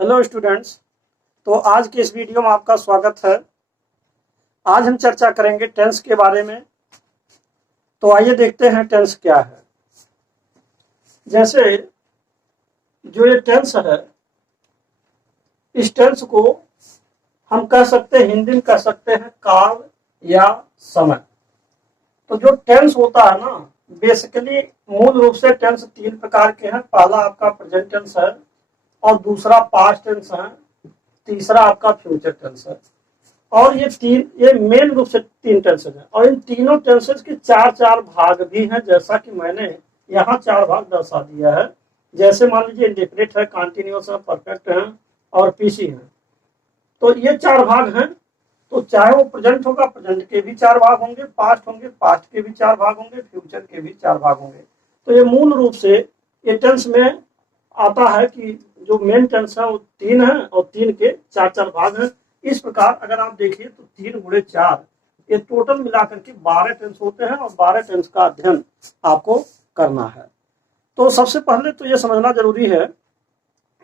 Hello students. तो आज के इस वीडियो में आपका स्वागत है। आज हम चर्चा करेंगे टेंस के बारे में। तो आइए देखते हैं टेंस क्या है। जैसे जो ये टेंस है, इस टेंस को हम कह सकते हैं, हिंदी में कह सकते हैं काल या समय। तो जो टेंस होता है ना, बेसिकली मूल रूप से टेंस तीन प्रकार के हैं। पहला आपका प्रेजेंट टेंस है, और दूसरा पास्ट टेंस है, तीसरा आपका फ्यूचर टेंस है। और ये मेन रूप से तीन टेंसेज हैं, और इन तीनों टेंसेज के चार चार भाग भी हैं, जैसा कि मैंने यहाँ चार भाग दर्शा दिया है। जैसे मान लीजिए इंडेफिनिट है, कॉन्टिन्यूअस है, परफेक्ट है और पीसी है। तो ये चार भाग हैं। तो चाहे वो प्रेजेंट होगा, प्रेजेंट के भी चार भाग होंगे, पास्ट होंगे, पास्ट के भी चार भाग होंगे, फ्यूचर के भी चार भाग होंगे। तो ये मूल रूप से ये टेंस में आता है कि जो मेन टेंस है वो तीन है, और तीन के चार चार भाग हैं। इस प्रकार अगर आप देखिए तो 3 गुणे 4, ये टोटल मिलाकर के 12 टेंस होते हैं, और 12 टेंस का अध्ययन आपको करना है। तो सबसे पहले तो ये समझना जरूरी है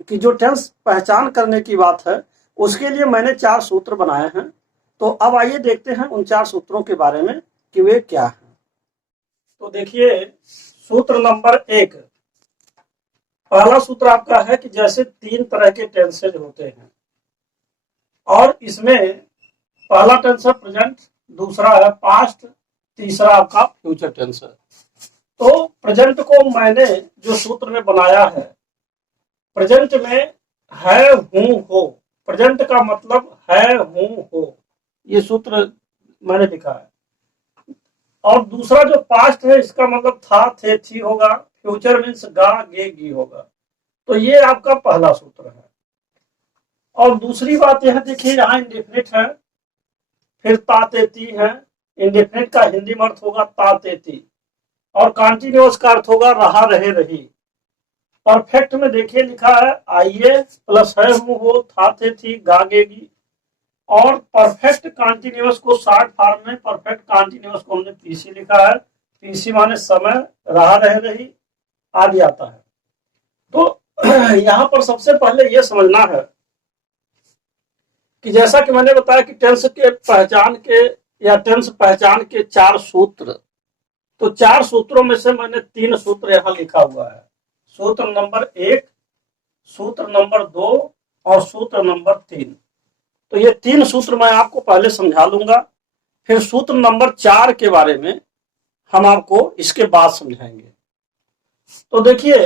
कि जो टेंस पहचान करने की बात है, उसके लिए मैंने 4 सूत्र बनाए हैं। तो अब आइए देखते हैं उन 4 सूत्रों के बारे में कि वे क्या हैं। तो देखिए, सूत्र नंबर 1, पहला सूत्र आपका है कि जैसे 3 तरह के टेंसेज होते हैं, और इसमें पहला टेंस है प्रेजेंट, दूसरा है पास्ट, तीसरा आपका फ्यूचर टेंस है। तो प्रेजेंट को मैंने जो सूत्र में बनाया है, प्रेजेंट में है, हूं, हो। प्रेजेंट का मतलब है, हूं, हो, ये सूत्र मैंने लिखा है। और दूसरा जो पास्ट है, इसका मतलब था, थे, थी होगा। फ्यूचर मीन्स गा, गे, गी होगा। तो ये आपका पहला सूत्र है। और दूसरी बात यह देखिए, यहाँ इंडेफिनिट है, फिर तातेती है। इंडेफिनिट का हिंदी में अर्थ होगा तातेती, और कॉन्टिन्यूअस का अर्थ होगा रहा, रहे, रही। परफेक्ट में देखिए लिखा है आइए प्लस है, हूं, हो, था, थे, थी, गा, गे, गी। और परफेक्ट कॉन्टिन्यूअस को शॉर्ट फॉर्म में परफेक्ट कॉन्टिन्यूअस को हमने पीसी लिखा है। पीसी माने समय, रहा, रहे, रही आदि आता है। तो यहाँ पर सबसे पहले यह समझना है कि जैसा कि मैंने बताया कि टेंस के पहचान के या टेंस पहचान के 4 सूत्र। तो 4 सूत्रों में से मैंने 3 सूत्र यहाँ लिखा हुआ है। सूत्र नंबर 1, सूत्र नंबर 2 और सूत्र नंबर 3। तो ये 3 सूत्र मैं आपको पहले समझा लूंगा, फिर सूत्र नंबर 4 के बारे में हम आपको इसके बाद समझाएंगे। तो देखिए,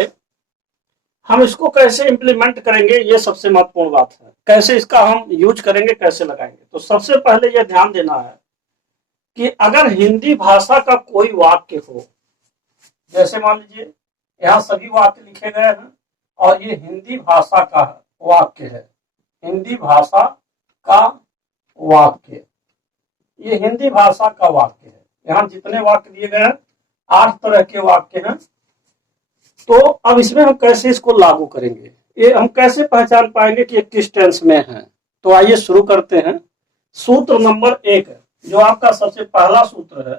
हम इसको कैसे इंप्लीमेंट करेंगे, ये सबसे महत्वपूर्ण बात है। कैसे इसका हम यूज करेंगे, कैसे लगाएंगे। तो सबसे पहले यह ध्यान देना है कि अगर हिंदी भाषा का कोई वाक्य हो, जैसे मान लीजिए यहाँ सभी वाक्य लिखे गए हैं, और ये हिंदी भाषा का वाक्य है। हिंदी भाषा का वाक्य, ये हिंदी भाषा का वाक्य है। यहाँ जितने वाक्य दिए गए हैं, 8 तरह के वाक्य हैं। तो अब इसमें हम कैसे इसको लागू करेंगे, ये हम कैसे पहचान पाएंगे कि ये किस टेंस में है। तो आइए शुरू करते हैं। सूत्र नंबर 1, जो आपका सबसे पहला सूत्र है।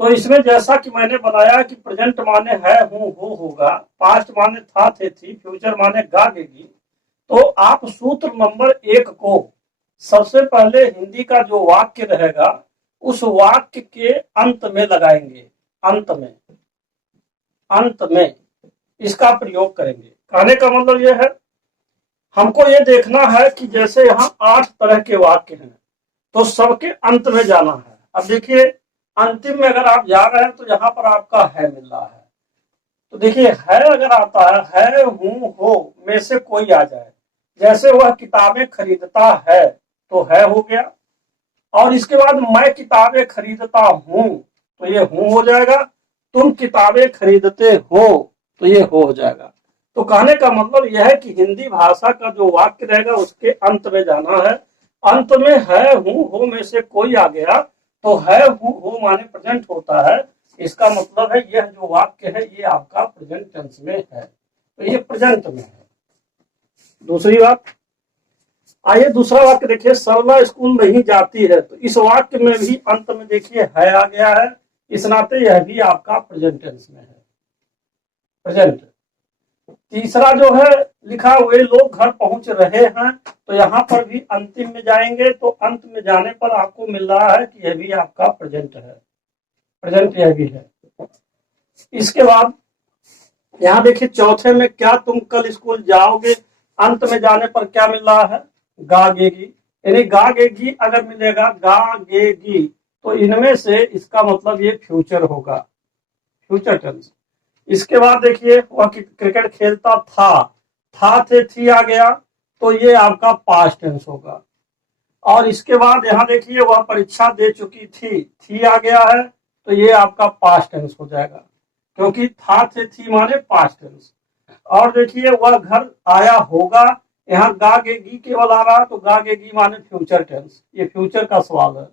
तो इसमें जैसा कि मैंने बताया कि प्रेजेंट माने है, हूं, हो होगा, पास्ट माने था, थे, थी, फ्यूचर माने गा, गेगी। तो आप सूत्र नंबर 1 को सबसे पहले हिंदी का जो वाक्य रहेगा, उस वाक्य के अंत में लगाएंगे। अंत में इसका प्रयोग करेंगे। कहने का मतलब यह है, हमको ये देखना है कि जैसे यहाँ 8 तरह के वाक्य हैं, तो सबके अंत में जाना है। अब देखिए, अंतिम में अगर आप जा रहे हैं तो यहाँ पर आपका है मिल रहा है। तो देखिए, है अगर आता है, हूं, हो में से कोई आ जाए, जैसे वह किताबें खरीदता है, तो है हो गया। और इसके बाद मैं किताबें खरीदता हूं, तो ये हूं हो जाएगा। तुम किताबें खरीदते हो, तो ये हो जाएगा। तो कहने का मतलब यह है कि हिंदी भाषा का जो वाक्य रहेगा, उसके अंत में जाना है। अंत में है, हूं, हो में से कोई आ गया, तो है, हूं, हो माने प्रेजेंट होता है। इसका मतलब है यह जो वाक्य है, ये आपका प्रेजेंट टेंस में है। तो ये प्रेजेंट में है। दूसरी बात, आइए दूसरा वाक्य देखिए, सरला स्कूल नहीं जाती है। तो इस वाक्य में भी अंत में देखिए है आ गया है। इस नाते यह भी आपका प्रेजेंट टेंस में है। प्रेजेंट। तीसरा जो है लिखा वे लोग घर पहुंच रहे हैं, तो यहाँ पर भी अंतिम में जाएंगे तो अंत में जाने पर आपको मिल रहा है कि यह भी आपका प्रेजेंट है, प्रेजेंट यह भी है। इसके बाद यहाँ देखिए चौथे में, क्या तुम कल स्कूल जाओगे, अंत में जाने पर क्या मिल रहा है, गागेगी। यानी गागेगी अगर मिलेगा गागेगी तो इनमें से इसका मतलब ये फ्यूचर होगा, फ्यूचर टेंस। इसके बाद देखिए वह क्रिकेट खेलता था थे थी आ गया तो ये आपका पास्ट टेंस होगा। और इसके बाद यहाँ देखिए वह परीक्षा दे चुकी थी आ गया है तो ये आपका पास्ट टेंस हो जाएगा, क्योंकि था थे थी माने पास्ट टेंस। और देखिए वह घर आया होगा, यहाँ गागेगी केवल आ रहा है तो गागेगी माने फ्यूचर टेंस, ये फ्यूचर का सवाल है।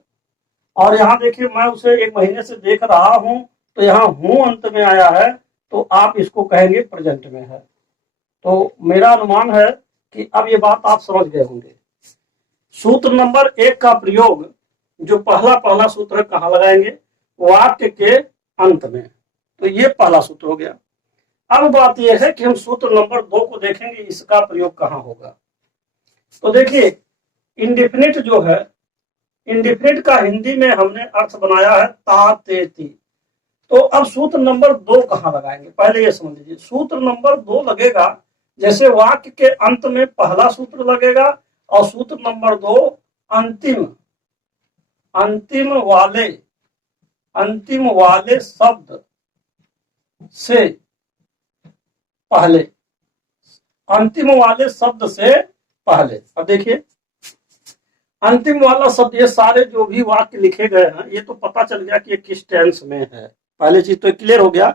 और यहाँ देखिए मैं उसे 1 महीने से देख रहा हूं, तो यहाँ हूं अंत में आया है तो आप इसको कहेंगे प्रेजेंट में है। तो मेरा अनुमान है कि अब ये बात आप समझ गए होंगे। सूत्र नंबर 1 का प्रयोग, जो पहला सूत्र कहाँ लगाएंगे, वाक्य के अंत में। तो ये पहला सूत्र हो गया। अब बात यह है कि हम सूत्र नंबर 2 को देखेंगे, इसका प्रयोग कहाँ होगा। तो देखिए इंडेफिनिट जो है, इंडेफिनिट का हिंदी में हमने अर्थ बनाया है ता ते ती। तो अब सूत्र नंबर 2 कहाँ लगाएंगे, पहले ये समझ लीजिए। सूत्र नंबर 2 लगेगा जैसे वाक्य के अंत में पहला सूत्र लगेगा, और सूत्र नंबर 2 अंतिम वाले शब्द से पहले, अंतिम वाले शब्द से पहले। अब देखिए अंतिम वाला शब्द, ये सारे जो भी वाक्य लिखे गए हैं ये तो पता चल गया कि ये किस टेंस में है। पहले चीज तो क्लियर हो गया।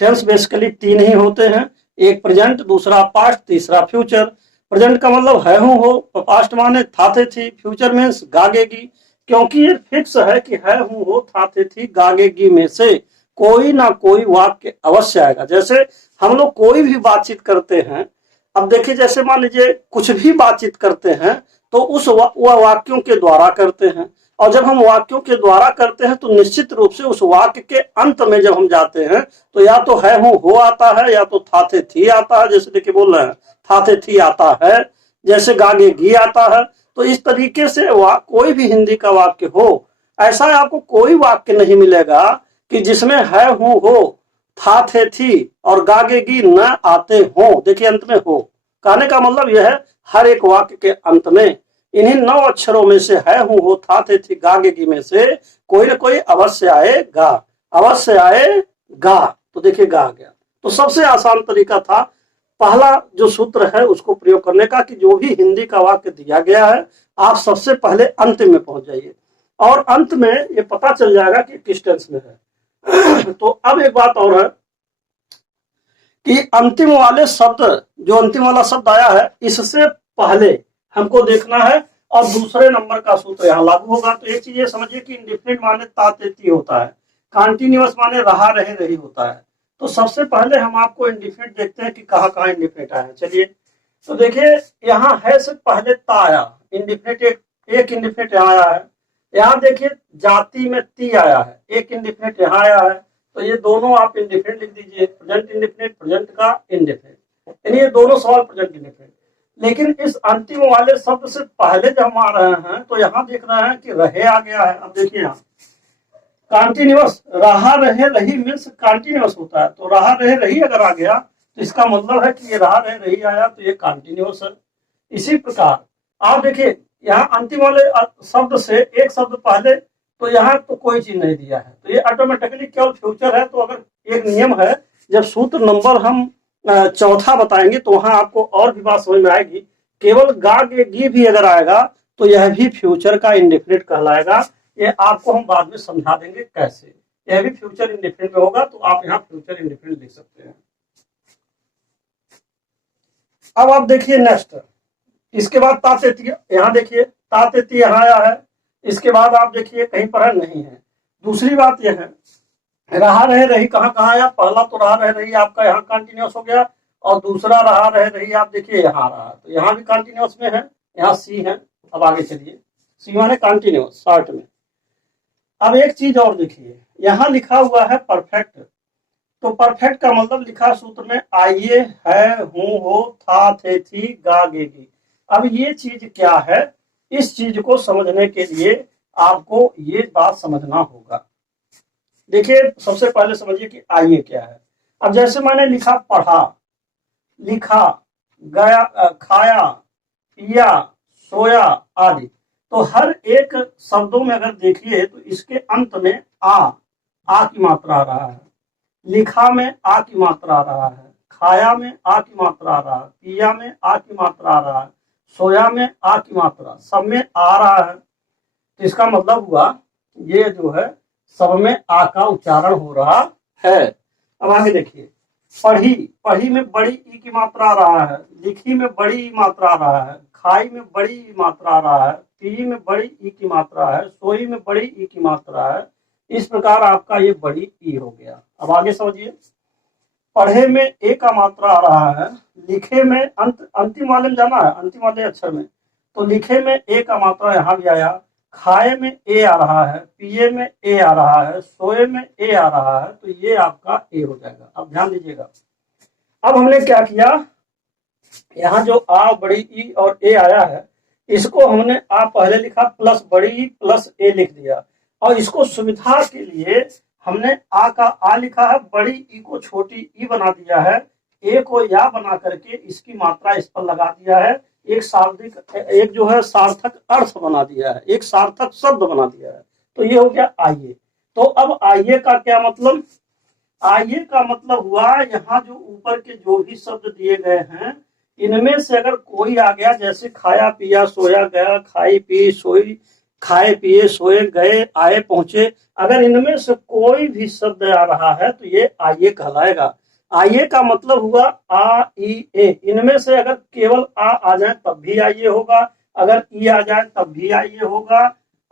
टेंस बेसिकली 3 ही होते हैं, एक प्रेजेंट, दूसरा पास्ट, तीसरा फ्यूचर। प्रेजेंट का मतलब है हूं हो, पास्ट माने था थे थी, फ्यूचर मीन्स गागेगी। क्योंकि ये फिक्स है कि है हूं हो था थे थी गागेगी में से कोई ना कोई वाक्य अवश्य आएगा। जैसे हम लोग कोई भी बातचीत करते हैं, अब देखिए जैसे मान लीजिए कुछ भी बातचीत करते हैं तो उस वाक्यों के द्वारा करते हैं, और जब हम वाक्यों के द्वारा करते हैं तो निश्चित रूप से उस वाक्य के अंत में जब हम जाते हैं तो या तो है हूं हो आता है, या तो था थे थी आता है। जैसे देखिए बोल रहे हैं था थे थी आता है, जैसे गागे घी आता है। तो इस तरीके से कोई भी हिंदी का वाक्य हो, ऐसा आपको कोई वाक्य नहीं मिलेगा कि जिसमें है हूं हो, था थे थी और गागेगी न आते हो। देखिए अंत में हो, कहने का मतलब यह है हर एक वाक्य के अंत में इन्हीं 9 अक्षरों में से है हूं हो था थे थी गागेगी में से कोई ना कोई अवश्य आएगा, अवश्य आएगा। तो देखिए गा आ गया। तो सबसे आसान तरीका था पहला जो सूत्र है उसको प्रयोग करने का, कि जो भी हिंदी का वाक्य दिया गया है आप सबसे पहले अंत में पहुंच जाइए, और अंत में ये पता चल जाएगा कि किस टेंस में है। तो अब एक बात और है कि अंतिम वाले शब्द, जो अंतिम वाला शब्द आया है इससे पहले हमको देखना है, और दूसरे नंबर का सूत्र यहाँ लागू होगा। तो एक चीज ये समझिए कि इंडिफिनिट माने ता ते ती होता है, कॉन्टिन्यूअस माने रहा रहे रही होता है। तो सबसे पहले हम आपको इंडिफिनिट देखते हैं कि कहाँ कहाँ इंडिफिनिट आया है। चलिए तो देखिए यहाँ है से पहले ता आया, इंडिफिनिट एक इंडिफिनिट यहाँ आया है। यहाँ देखिए जाति में ती आया है, एक इंडिफिनिट यहाँ आया है। तो ये दोनों आप इंडिफिनिट लिख दीजिए, प्रेजेंट इंडिफिनिट, प्रेजेंट का इंडिफिनिट, यानी ये दोनों सवाल प्रेजेंट इंडिफिनिट। लेकिन इस अंतिम वाले शब्द से पहले जब हम आ रहे हैं तो यहाँ देख रहे हैं कि रहे आ गया है। अब देखिए यहाँ कॉन्टिन्यूअस, रहा रहे रही मीन्स कॉन्टिन्यूअस होता है, तो रहा रहे रही अगर आ गया तो इसका मतलब है कि ये रहा रहे रही आया तो ये कॉन्टिन्यूअस है। इसी प्रकार आप देखिए यहाँ अंतिम वाले शब्द से एक शब्द पहले, तो यहाँ तो कोई चीज नहीं दिया है, तो ये ऑटोमेटिकली केवल फ्यूचर है। तो अगर एक नियम है, जब सूत्र नंबर हम चौथा बताएंगे तो वहां आपको और भी बात समझ में आएगी। केवल गागेगी भी अगर आएगा तो यह भी फ्यूचर का इंडेफिनिट कहलाएगा। ये आपको हम बाद में समझा देंगे कैसे, यह भी फ्यूचर इंडेफिनिट में होगा। तो आप यहाँ फ्यूचर इंडेफिनिट लिख सकते हैं। अब आप देखिए नेक्स्ट, इसके बाद तातेती, यहाँ देखिए तातेती यहाँ आया है। इसके बाद आप देखिए कहीं पर है नहीं है। दूसरी बात यह है रहा रहे रही कहाँ कहाँ आया, पहला तो रहा रहे रही आपका यहाँ कंटिन्यूस हो गया, और दूसरा रहा रहे रही आप देखिए यहाँ रहा, तो यहाँ भी कंटिन्यूस में है, यहाँ सी है। अब आगे चलिए, सी माने कंटिन्यूस शॉर्ट में। अब एक चीज और देखिए, यहाँ लिखा हुआ है परफेक्ट, तो परफेक्ट का मतलब लिखा सूत्र में आइए, है, हूं, हो, था, थे, थी, गा, गे, गी। अब ये चीज क्या है, इस चीज को समझने के लिए आपको ये बात समझना होगा। देखिए सबसे पहले समझिए कि आइए क्या है। अब जैसे मैंने लिखा पढ़ा, लिखा, गया, खाया, पिया, सोया आदि, तो हर एक शब्दों में अगर देखिए तो इसके अंत में आ की मात्रा आ रहा है, लिखा में आ की मात्रा आ रहा है, खाया में आ की मात्रा आ रहा है, पिया में आ की मात्रा आ रहा है, सोया में आ की मात्रा, सब में आ रहा है। तो इसका मतलब हुआ ये जो है सब में आ का उच्चारण हो रहा है। अब आगे देखिए, पढ़ी, पढ़ी में बड़ी ई की मात्रा आ रहा है, लिखी में बड़ी ई मात्रा आ रहा है, खाई में बड़ी ई मात्रा आ रहा है, पी में बड़ी ई की मात्रा है, सोई में बड़ी ई की मात्रा है। इस प्रकार आपका ये बड़ी ई हो गया। अब आगे समझिए, पढ़े में ए का मात्रा आ रहा है, लिखे में अंतिम वाले में जाना है, अंतिम वाले अक्षर में, तो लिखे में ए का मात्रा यहाँ भी आया, खाए में ए आ रहा है, पिए में ए आ रहा है, सोए में ए आ रहा है, तो ये आपका ए हो जाएगा। अब ध्यान दीजिएगा, अब हमने क्या किया, यहाँ जो आ बड़ी ई और ए आया है, इसको हमने आ पहले लिखा प्लस बड़ी ई प्लस ए लिख दिया, और इसको सुविधा के लिए हमने आ का आ लिखा है, बड़ी ई को छोटी ई बना दिया है, ए को या बना करके इसकी मात्रा इस पर लगा दिया है, एक शाब्दिक, एक जो है सार्थक अर्थ बना दिया है, एक सार्थक शब्द बना दिया है। तो ये हो गया आइए। तो अब आइए का क्या मतलब, आइए का मतलब हुआ यहाँ जो ऊपर के जो भी शब्द दिए गए हैं, इनमें से अगर कोई आ गया, जैसे खाया, पिया, सोया, गया, खाई, पी, सोई, खाए, पिए, सोए, गए, आए, पहुंचे, अगर इनमें से कोई भी शब्द आ रहा है तो ये आइए कहलाएगा। आइए का मतलब हुआ आ, ई, ए, इनमें से अगर केवल आ जाए तब भी आइए होगा, अगर ई आ जाए तब भी आइए होगा,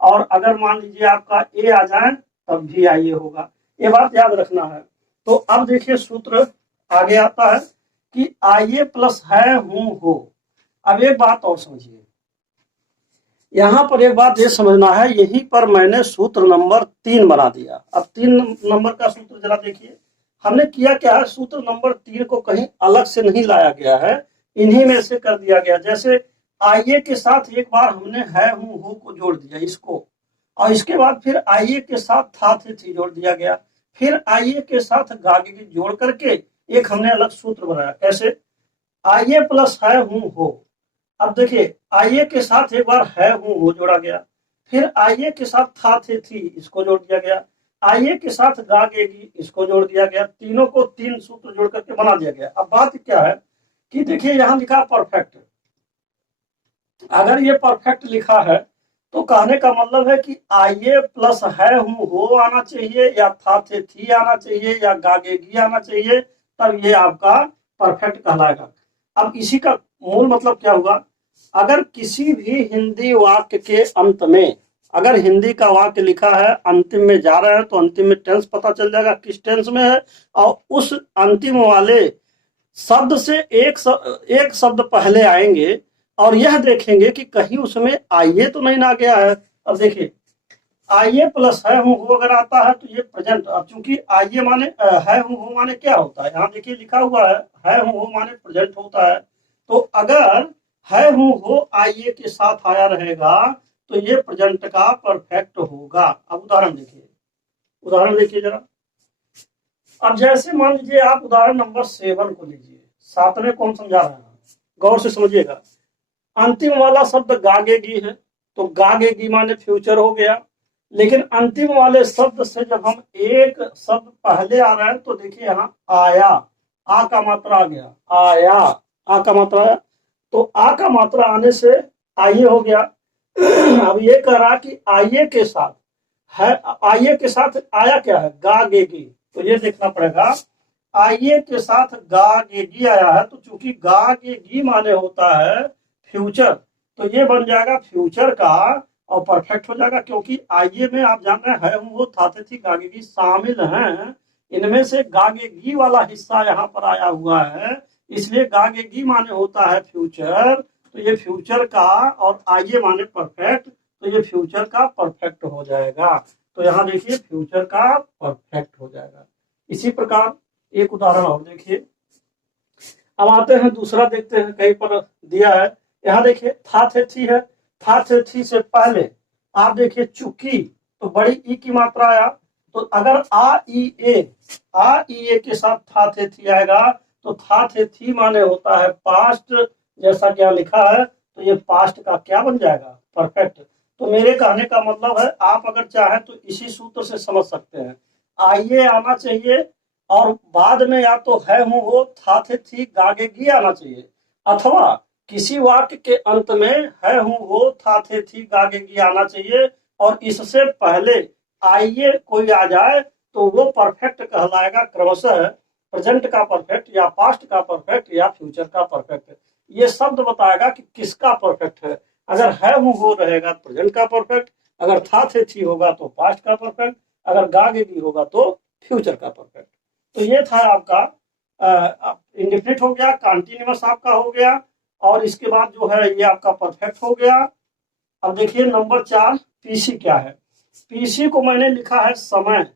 और अगर मान लीजिए आपका ए आ जाए तब भी आइए होगा। ये बात याद रखना है। तो अब देखिए सूत्र आगे आता है कि आइए प्लस है, हूं, हो। अब एक बात और समझिए, यहां पर एक बात ये समझना है, यहीं पर मैंने सूत्र नंबर 3 बना दिया। अब 3 नंबर का सूत्र जरा देखिए, हमने किया क्या है, सूत्र नंबर 3 को कहीं अलग से नहीं लाया गया है, इन्हीं में से कर दिया गया। जैसे आइए के साथ एक बार हमने है, हूं, हो को जोड़ दिया इसको, और इसके बाद फिर आइए के साथ था, थे, थी जोड़ दिया गया, फिर आइए के साथ गागे की जोड़ करके एक हमने अलग सूत्र बनाया। कैसे, आइए प्लस है, हूं, हो। अब देखिए आइए के साथ एक बार है, हूं, हो जोड़ा गया, फिर आइए के साथ था, थे, थी इसको जोड़ दिया गया, आइए के साथ गागेगी इसको जोड़ दिया गया, तीनों को 3 सूत्र जोड़ करके बना दिया गया। अब बात क्या है कि देखिए यहाँ लिखा परफेक्ट, अगर ये परफेक्ट लिखा है तो कहने का मतलब है कि आइए प्लस है, हूं, हो आना चाहिए, या था, थे, थी आना चाहिए, या गागेगी आना चाहिए, तब ये आपका परफेक्ट कहलाएगा। अब इसी का मूल मतलब क्या हुआ, अगर किसी भी हिंदी वाक्य के अंत में, अगर हिंदी का वाक्य लिखा है अंतिम में जा रहा है, तो अंतिम में टेंस पता चल जाएगा किस टेंस में है, और उस अंतिम वाले शब्द से एक शब्द पहले आएंगे, और यह देखेंगे कि कहीं उसमें आइए तो नहीं ना गया है। अब देखिए आइए प्लस है, हूं, हो अगर आता है तो ये प्रेजेंट, अब चूंकि आइए माने है, हूं, हो माने क्या होता है, यहाँ देखिए लिखा हुआ है, हूं, हो माने प्रेजेंट होता है। तो अगर है, हूं, हो आइए के साथ आया रहेगा तो ये प्रेजेंट का परफेक्ट होगा। अब उदाहरण देखिए, उदाहरण देखिए जरा। अब जैसे मान लीजिए आप उदाहरण नंबर 7 को लीजिए, 7वें को हम समझा रहे हैं, गौर से समझिएगा। अंतिम वाला शब्द गागेगी है, तो गागेगी माने फ्यूचर हो गया, लेकिन अंतिम वाले शब्द से जब हम एक शब्द पहले आ रहे हैं तो देखिए यहाँ आया, आ का मात्रा आ गया, आया, आ का मात्रा आया, तो आ का मात्रा आने से आइए हो गया। अब ये कह रहा कि आइए के साथ है, आइए के साथ आया क्या है, गागेगी, तो ये देखना पड़ेगा, आइए के साथ गागेगी आया है, तो चूंकि गागेगी माने होता है फ्यूचर, तो ये बन जाएगा फ्यूचर का और परफेक्ट हो जाएगा, क्योंकि आइए में आप जान रहे हैं वो था, थे, थी, गागेगी शामिल हैं, इनमें से गागेगी वाला हिस्सा यहाँ पर आया हुआ है, इसलिए गागेगी माने होता है फ्यूचर, तो ये फ्यूचर का, और आइए माने परफेक्ट, तो ये फ्यूचर का परफेक्ट हो जाएगा। तो यहाँ देखिए फ्यूचर का परफेक्ट हो जाएगा। इसी प्रकार एक उदाहरण और देखिए। अब आते हैं दूसरा, देखते हैं कहीं पर दिया है। यहाँ देखिए था थे थी है, था थे थी से पहले आप देखिए चुकी, तो बड़ी ई की मात्रा आया। तो अगर आ ई ए के साथ था थे थी आएगा तो था थे थी माने होता है पास्ट, जैसा क्या लिखा है, तो ये पास्ट का क्या बन जाएगा, परफेक्ट। तो मेरे कहने का मतलब है आप अगर चाहें तो इसी सूत्र से समझ सकते हैं, आइए आना चाहिए और बाद में या तो है हूं हो था थे थी गागेगी आना चाहिए, अथवा किसी वाक्य के अंत में है हूं हो था थे थी गागेगी आना चाहिए, और इससे पहले आइए कोई आ जाए तो वो परफेक्ट कहलाएगा क्रमशः प्रेजेंट का परफेक्ट या पास्ट का परफेक्ट या फ्यूचर का परफेक्ट। ये शब्द बताएगा कि किसका परफेक्ट है। अगर है हूं हो रहेगा प्रेजेंट का परफेक्ट, अगर था थे थी होगा तो पास्ट का परफेक्ट, अगर गागेगी होगा तो फ्यूचर का परफेक्ट। तो ये था आपका इंडेफिनिट हो गया, कॉन्टिन्यूअस आपका हो गया, और इसके बाद जो है ये आपका परफेक्ट हो गया। अब देखिए नंबर 4 पीसी क्या है। पीसी को मैंने लिखा है समय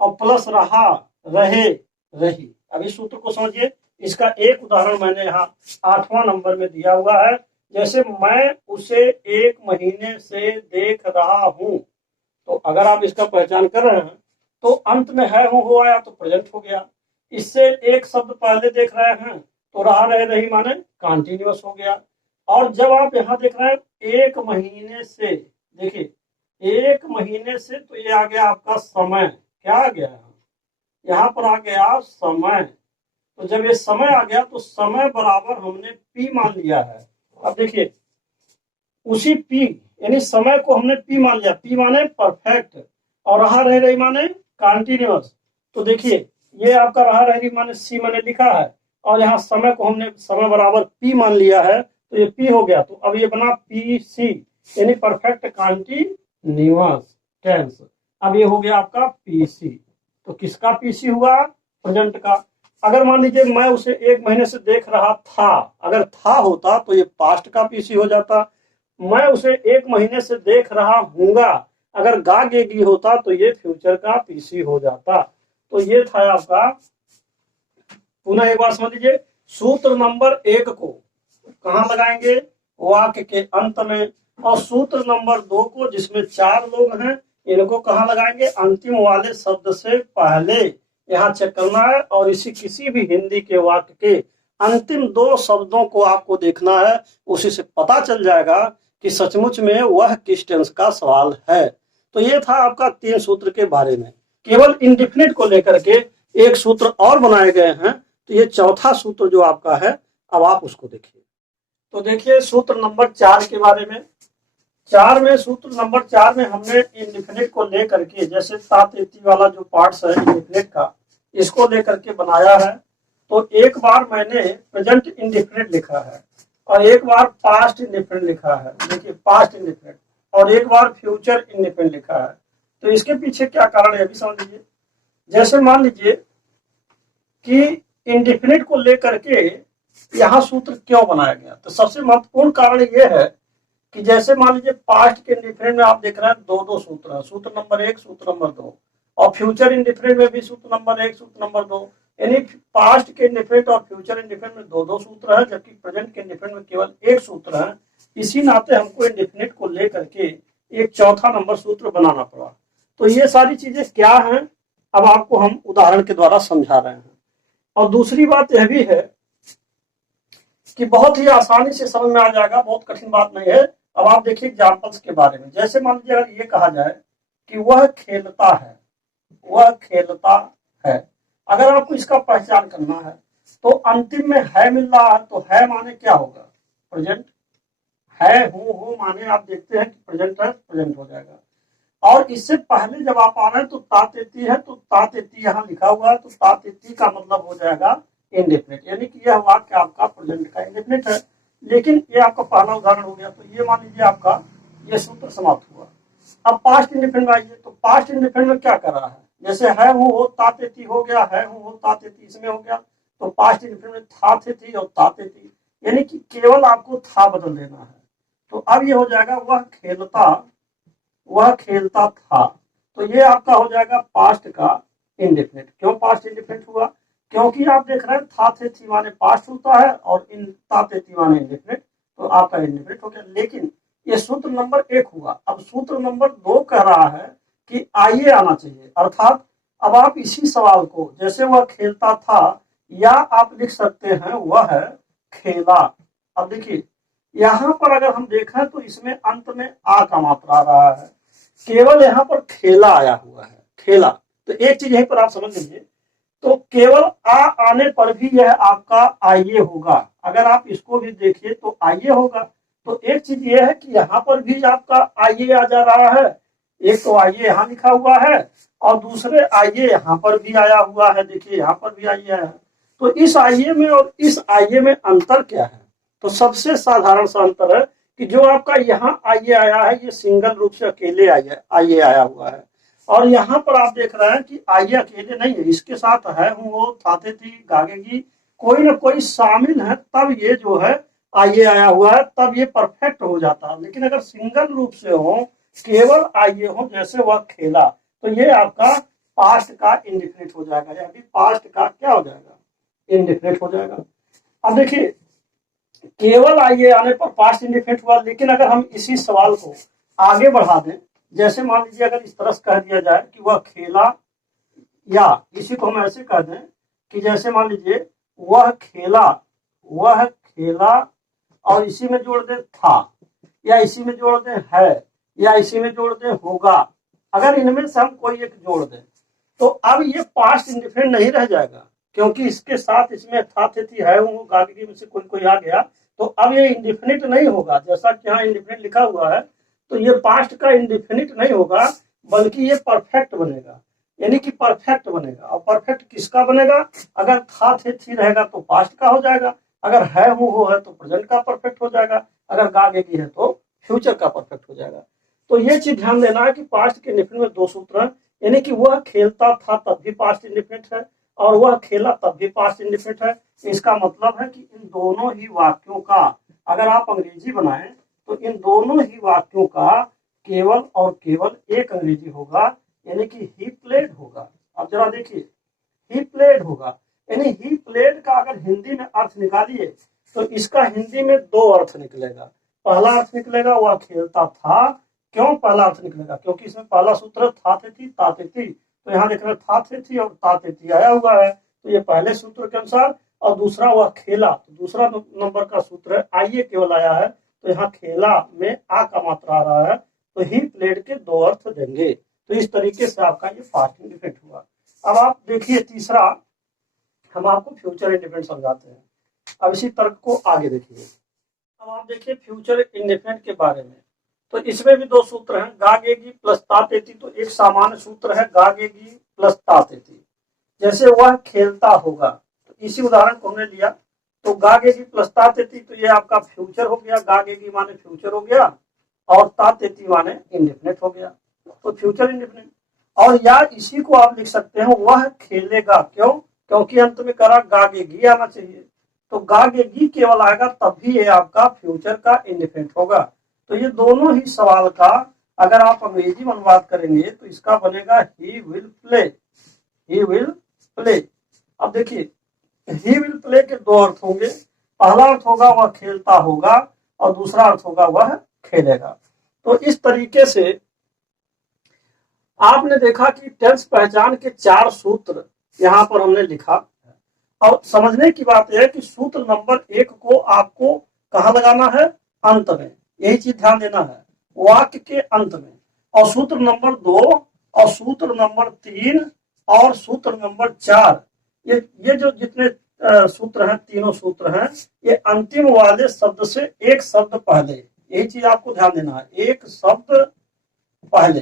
और प्लस रहा, रहे, रही। अब इस सूत्र को समझिए। इसका एक उदाहरण मैंने यहाँ 8वां नंबर में दिया हुआ है। जैसे मैं उसे 1 महीने से देख रहा हूं, तो अगर आप इसका पहचान कर रहे हैं तो अंत में है हूं हो आया तो प्रेजेंट हो गया। इससे एक शब्द पहले देख रहे हैं तो रहा रहे रही माने कॉन्टिन्यूअस हो गया। और जब आप यहाँ देख रहे हैं 1 महीने से, देखिए 1 महीने से, तो ये आ गया आपका समय। क्या आ गया, यहाँ पर आ गया समय। तो जब ये समय आ गया तो समय बराबर हमने पी मान लिया है। अब देखिए उसी पी यानी समय को हमने पी मान लिया, पी माने परफेक्ट और रहा रह रही माने कॉन्टिन्यूअस। तो देखिए ये आपका रहा रह रही माने सी मैंने लिखा है, और यहाँ समय को हमने समय बराबर पी मान लिया है, तो ये पी हो गया। तो अब ये बना पी सी यानी परफेक्ट कॉन्टिन्यूअस टेंस। अब ये हो गया आपका पीसी। तो किसका पीसी हुआ, प्रेजेंट का। अगर मान लीजिए मैं उसे 1 महीने से देख रहा था, अगर था होता तो ये पास्ट का पीसी हो जाता। मैं उसे 1 महीने से देख रहा हूंगा, अगर गागेगी होता तो ये फ्यूचर का पीसी हो जाता। तो ये था आपका। पुनः एक बार समझ लीजिए, सूत्र नंबर 1 को कहाँ लगाएंगे, वाक्य के अंत में, और सूत्र नंबर 2 को जिसमें 4 लोग हैं इनको कहाँ लगाएंगे, अंतिम वाले शब्द से पहले। यहाँ चेक करना है, और इसी किसी भी हिंदी के वाक्य के अंतिम 2 शब्दों को आपको देखना है, उसी से पता चल जाएगा कि सचमुच में वह किस टेंस का सवाल है। तो ये था आपका 3 सूत्र के बारे में। केवल इंडेफिनिट को लेकर के एक सूत्र और बनाए गए हैं, तो ये चौथा सूत्र जो आपका है, अब आप उसको देखिए। तो देखिए सूत्र नंबर 4 के बारे में। सूत्र नंबर 4 में हमने इंडेफिनिट को लेकर के, जैसे तातेती वाला जो पार्ट्स है इंडेफिनिट का, इसको लेकर के बनाया है। तो एक बार मैंने प्रेजेंट इंडेफिनिट लिखा है, और एक बार पास्ट इंडेफिनिट लिखा है, देखिए पास्ट इंडेफिनिट, और एक बार फ्यूचर इंडेफिनिट लिखा है। तो इसके पीछे क्या कारण है अभी समझ लीजिए। जैसे मान लीजिए कि इंडेफिनिट को लेकर के यहाँ सूत्र क्यों बनाया गया, तो सबसे महत्वपूर्ण कारण यह है कि जैसे मान लीजिए पास्ट के इंडेफिनिट में आप देख रहे हैं 2 सूत्र है, सूत्र नंबर 1 सूत्र नंबर 2, और फ्यूचर इंडेफिनिट में भी सूत्र नंबर 1 सूत्र नंबर 2, यानी पास्ट के इंडेफिनिट और फ्यूचर इंडेफिनिट में 2 सूत्र है, जबकि प्रेजेंट के इंडेफिनिट में केवल 1 सूत्र है। इसी नाते हमको इंडेफिनिट को लेकर के एक चौथा नंबर सूत्र बनाना पड़ा। तो ये सारी चीजें क्या हैं, अब आपको हम उदाहरण के द्वारा समझा रहे हैं। और दूसरी बात यह भी है कि बहुत ही आसानी से समझ में आ जाएगा, बहुत कठिन बात नहीं है। अब आप देखिए एग्जाम्पल्स के बारे में। जैसे मान लीजिए अगर ये कहा जाए कि वह खेलता है, वह खेलता है, अगर आपको इसका पहचान करना है तो अंतिम में है मिल रहा है, तो है माने क्या होगा, प्रेजेंट। है हो माने आप देखते हैं कि प्रेजेंट है, प्रेजेंट हो जाएगा। और इससे पहले जब आप आ रहे हैं तो तातेती है, तो तातेती यहाँ लिखा हुआ है, तो तातेती का मतलब हो जाएगा इंडेफिनिट, यानी कि यह वाक्य आपका प्रेजेंट का इंडेफिनिट है। लेकिन ये आपका पहला उदाहरण हो गया। तो ये मान लीजिए आपका ये सूत्र समाप्त हुआ। अब पास्ट इंडेफिनिट में आइए, तो पास्ट इंडेफिनिट में क्या कर रहा है, जैसे है हूं हो तातेती हो गया, है हूं हो तातेती इसमें हो गया, तो पास्ट इंडेफिनिट में था थे थी और तातेती, यानी कि केवल आपको था बदल देना है। तो अब ये हो जाएगा वह खेलता था। तो ये आपका हो जाएगा पास्ट का इंडेफिनिट। क्यों पास्ट इंडेफिनिट हुआ, क्योंकि आप देख रहे हैं था थे थी माने पास्ट होता है और इन ता ते ती माने इंडेफिनिट, तो आपका इंडेफिनिट हो गया। लेकिन ये सूत्र नंबर 1 हुआ। अब सूत्र नंबर 2 कह रहा है कि आइए आना चाहिए, अर्थात अब आप इसी सवाल को, जैसे वह खेलता था, या आप लिख सकते हैं वह खेला। अब देखिए यहाँ पर अगर हम देखें तो इसमें अंत में आ का मात्रा आ रहा है, केवल यहाँ पर खेला आया हुआ है, खेला। तो एक चीज यहीं पर आप समझ लीजिए, तो केवल आ आने पर भी यह आपका आइए होगा। अगर आप इसको भी देखिए तो आइए होगा। तो एक चीज यह है कि यहाँ पर भी आपका आइए आ जा रहा है, एक तो आइए यहाँ लिखा हुआ है और दूसरे आइए यहाँ पर भी आया हुआ है। देखिए यहाँ पर भी आइए है। तो इस आइए में और इस आइए में अंतर क्या है? तो सबसे साधारण सा अंतर है कि जो आपका यहाँ आइए आया है ये सिंगल रूप से अकेले आइए आया हुआ है, और यहाँ पर आप देख रहे हैं कि आइए अकेले नहीं है, इसके साथ है हूँ वो थाते थी गागेगी कोई ना कोई शामिल है, तब ये जो है आइए आया हुआ है, तब ये परफेक्ट हो जाता है। लेकिन अगर सिंगल रूप से हो, केवल आइए हो, जैसे वह खेला, तो ये आपका पास्ट का इंडिफिनिट हो जाएगा, यानी पास्ट का क्या हो जाएगा? इंडिफिनिट हो जाएगा। अब देखिए केवल आइए आने पर पास्ट इंडिफिनिट हुआ, लेकिन अगर हम इसी सवाल को आगे बढ़ा दें, जैसे मान लीजिए अगर इस तरह कह दिया जाए कि वह खेला, या इसी को हम ऐसे कह दें कि जैसे मान लीजिए वह खेला और इसी में जोड़ दें था, या इसी में जोड़ दें है, या इसी में जोड़ दें होगा। अगर इनमें से हम कोई एक जोड़ दें तो अब ये पास्ट इंडिफिनिट नहीं रह जाएगा, क्योंकि इसके साथ इसमें था थे थी है वो गागी में से कोई कोई आ गया, तो अब ये इंडिफिनिट नहीं होगा। जैसा कि यहाँ इंडिफिनिट लिखा हुआ है, तो ये पास्ट का इंडिफिनिट नहीं होगा, बल्कि ये परफेक्ट बनेगा, यानी कि परफेक्ट बनेगा। और परफेक्ट किसका बनेगा? अगर था थे थी रहेगा तो पास्ट का हो जाएगा, अगर है हो है तो प्रेजेंट का परफेक्ट हो जाएगा, अगर गागेगी है तो फ्यूचर का परफेक्ट हो जाएगा। तो ये चीज ध्यान देना है कि पास्ट के इंडिफिनिट में 2 सूत्र हैं, यानी कि वह खेलता था तब भी पास्ट इंडिफिनिट है, और वह खेला तब भी पास्ट इंडिफिनिट है। इसका मतलब है कि इन दोनों ही वाक्यों का अगर आप अंग्रेजी बनाएं तो इन दोनों ही वाक्यों का केवल और केवल एक अंग्रेजी होगा, यानी कि ही प्लेड होगा। अब जरा देखिए ही प्लेड होगा, यानी ही प्लेड का अगर हिंदी में अर्थ निकालिए तो इसका हिंदी में 2 अर्थ निकलेगा। पहला अर्थ निकलेगा वह खेलता था। क्यों पहला अर्थ निकलेगा? क्योंकि इसमें पहला सूत्र था थे थी ताते थी, तो यहाँ देख रहे था थे थी और ताते थी आया हुआ है, तो ये पहले सूत्र के अनुसार। और दूसरा वह खेला, तो दूसरा नंबर का सूत्र है आइए केवल आया है, तो यहाँ खेला में आ का मात्रा आ रहा है, तो ही प्लेड के 2 अर्थ देंगे। तो इस तरीके से आपका ये पास्ट इंडिफिनिट हुआ। अब आप देखिए तीसरा, हम आपको फ्यूचर इंडिफिनिट समझाते हैं। अब इसी तर्क को आगे देखिए। अब आप देखिए फ्यूचर इंडिफिनिट के बारे में, तो इसमें भी 2 सूत्र हैं, गागेगी प्लस तातेती। तो एक सामान्य सूत्र है गागेगी प्लस तातेती। जैसे वह खेलता होगा, तो इसी उदाहरण को हमने लिया, तो गागेगी प्लस तातेती, तो ये आपका फ्यूचर हो गया। गागेगी माने फ्यूचर हो गया और तातेती माने इंडिफिनिट हो गया, तो फ्यूचर इंडिफिनिट। और या इसी को आप लिख सकते हैं वह खेलेगा। क्यों? क्योंकि अंत में करा गागेगी आना चाहिए, तो गागेगी केवल आएगा तब भी ये आपका फ्यूचर का इंडिफिनिट होगा। तो ये दोनों ही सवाल का अगर आप अंग्रेजी में अनुवाद करेंगे तो इसका बनेगा he will play, he will play. अब देखिए ही विल प्ले के 2 अर्थ होंगे, पहला अर्थ होगा वह खेलता होगा और दूसरा अर्थ होगा वह खेलेगा। तो इस तरीके से आपने देखा कि टेंस पहचान के 4 सूत्र यहाँ पर हमने लिखा। और समझने की बात यह है कि सूत्र नंबर 1 को आपको कहाँ लगाना है? अंत में, यही चीज ध्यान देना है, वाक्य के अंत में। और सूत्र नंबर 2 और सूत्र नंबर 3 और सूत्र नंबर 4, ये जो जितने सूत्र हैं, तीनों सूत्र हैं, ये अंतिम वाले शब्द से एक शब्द पहले, यही चीज आपको ध्यान देना है, एक शब्द पहले।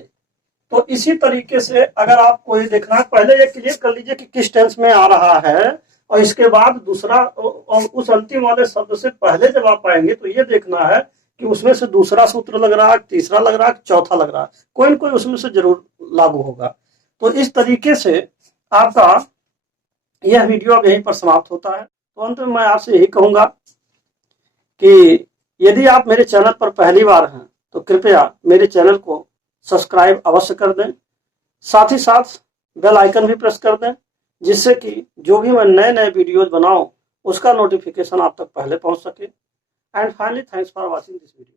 तो इसी तरीके से अगर आपको ये देखना है, पहले ये क्लियर कर लीजिए कि किस टेंस में आ रहा है, और इसके बाद दूसरा, और उस अंतिम वाले शब्द से पहले जब आप आएंगे तो ये देखना है कि उसमें से दूसरा सूत्र लग रहा है, तीसरा लग रहा है, चौथा लग रहा है, कोई न कोई उसमें से जरूर लागू होगा। तो इस तरीके से आपका यह वीडियो अब यहीं पर समाप्त होता है। तो अंत में मैं आपसे यही कहूंगा कि यदि आप मेरे चैनल पर पहली बार हैं तो कृपया मेरे चैनल को सब्सक्राइब अवश्य कर दें, साथ ही साथ बेल आइकन भी प्रेस कर दें, जिससे कि जो भी मैं नए नए वीडियोज बनाऊं उसका नोटिफिकेशन आप तक पहले पहुंच सके। And finally thanks for watching this video.